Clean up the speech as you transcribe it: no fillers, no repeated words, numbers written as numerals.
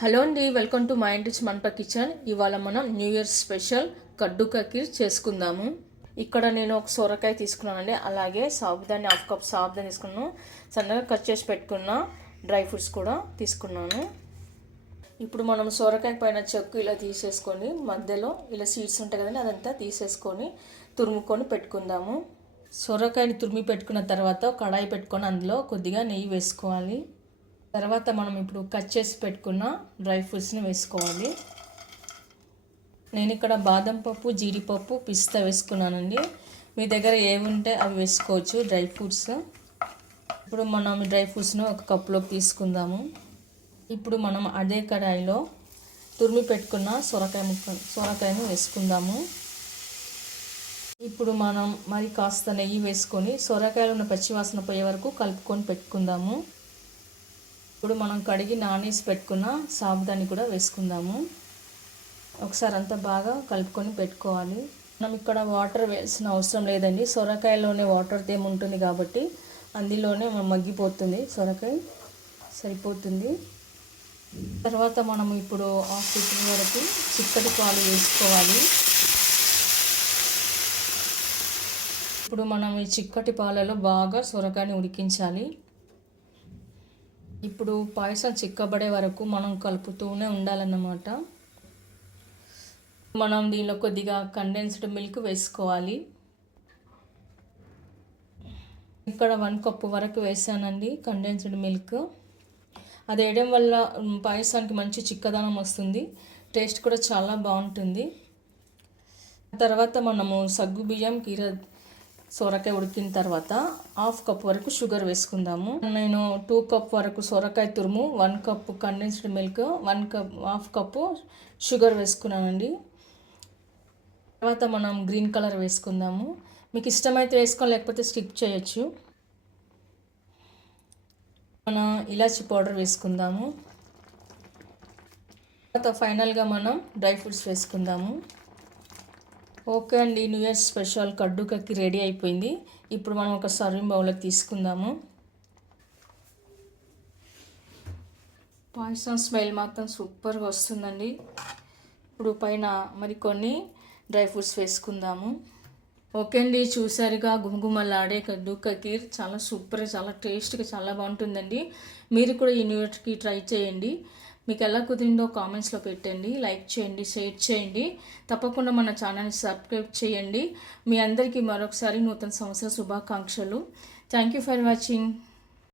Hello అండి, welcome to my ఇంటిచ్ మంట kitchen. ఇవాళ మనం న్యూ ఇయర్ స్పెషల్ కడ్డు కకీర్ చేసుకుందాము. ఇక్కడ నేను ఒక సొరకాయ తీసుకున్నానండి, అలాగే సాబుదాన్ని హాఫ్ కప్ సాబుదాన్ని తీసుకున్నాను. సన్నగా కట్ చేసి పెట్టుకున్న డ్రై ఫ్రూట్స్ కూడా తీసుకున్నాను. ఇప్పుడు మనం సొరకాయ పైన చెక్కు ఇలా తీసేసుకొని మధ్యలో ఇలా సీడ్స్ ఉంటాయి కదండి, అదంతా తీసేసుకొని తురుముకొని పెట్టుకుందాము. సొరకాయని తురిమి పెట్టుకున్న తర్వాత కడాయి పెట్టుకొని అందులో కొద్దిగా నెయ్యి వేసుకోవాలి. తర్వాత మనం ఇప్పుడు కట్ చేసి పెట్టుకున్న డ్రై ఫ్రూట్స్ని వేసుకోవాలి. నేను ఇక్కడ బాదం పప్పు, జీడిపప్పు, పిస్తా వేసుకున్నానండి. మీ దగ్గర ఏవి ఉంటే అవి వేసుకోవచ్చు డ్రై ఫ్రూట్స్. ఇప్పుడు మనం డ్రై ఫ్రూట్స్ను ఒక కప్పులోకి తీసుకుందాము. ఇప్పుడు మనం అదే కడాయిలో తురిమి పెట్టుకున్న సొరకాయను వేసుకుందాము. ఇప్పుడు మనం మరి కాస్త నెయ్యి వేసుకొని సొరకాయలో ఉన్న పచ్చివాసన పోయే వరకు కలుపుకొని పెట్టుకుందాము. ఇప్పుడు మనం కడిగి నానేసి పెట్టుకున్న సాబుదాన్ని కూడా వేసుకుందాము. ఒకసారి అంతా బాగా కలుపుకొని పెట్టుకోవాలి. మనం ఇక్కడ వాటర్ వేయాల్సిన అవసరం లేదండి, సొరకాయలోనే వాటర్ తేమ ఉంటుంది కాబట్టి అందులోనే మగ్గిపోతుంది, సొరకాయ సరిపోతుంది. తర్వాత మనం ఇప్పుడు హాఫ్ లీటర్ వరకు చిక్కటి పాలు వేసుకోవాలి. ఇప్పుడు మనం ఈ చిక్కటి పాలలో బాగా సొరకాయని ఉడికించాలి. ఇప్పుడు పాయసం చిక్కబడే వరకు మనం కలుపుతూనే ఉండాలన్నమాట. మనం దీనిలో కొద్దిగా కండెన్స్డ్ మిల్క్ వేసుకోవాలి. ఇక్కడ 1 కప్పు వరకు వేసానండి కండెన్స్డ్ మిల్క్. అది వేయడం వల్ల పాయసానికి మంచి చిక్కదనం వస్తుంది, టేస్ట్ కూడా చాలా బాగుంటుంది. తర్వాత మనము సగ్గు బియ్యం సొరకాయ ఉడికిన తర్వాత హాఫ్ కప్ వరకు షుగర్ వేసుకుందాము. నేను 2 కప్ వరకు సొరకాయ తురుము, 1 cup condensed milk, half cup sugar వేసుకున్నానండి. తర్వాత మనం గ్రీన్ కలర్ వేసుకుందాము. మీకు ఇష్టమైతే వేసుకోవాలి, లేకపోతే స్కిప్ చేయొచ్చు. మనం ఇలాచి పౌడర్ వేసుకుందాము. తర్వాత ఫైనల్గా మనం డ్రై ఫ్రూట్స్ వేసుకుందాము. ఓకే అండి, న్యూ ఇయర్ స్పెషల్ కడ్డు కకీర్ రెడీ అయిపోయింది. ఇప్పుడు మనం ఒక సర్వింగ్ బౌల్లోకి తీసుకుందాము. పాయసం స్మెల్ మాత్రం సూపర్గా వస్తుందండి. ఇప్పుడు పైన మరికొన్ని డ్రై ఫ్రూట్స్ వేసుకుందాము. ఓకే అండి, చూసారుగా గుమగుమలాడే కడ్డు కకీర్ చాలా సూపర్గా, చాలా టేస్ట్గా, చాలా బాగుంటుందండి. మీరు కూడా ఈ న్యూ ఇయర్కి ట్రై చేయండి. మీకు ఎలా కుదిరిందో కామెంట్స్లో పెట్టండి, లైక్ చేయండి, షేర్ చేయండి. తప్పకుండా మన ఛానల్ని సబ్స్క్రైబ్ చేయండి. మీ అందరికీ మరొకసారి నూతన సంవత్సర శుభాకాంక్షలు. Thank you for watching.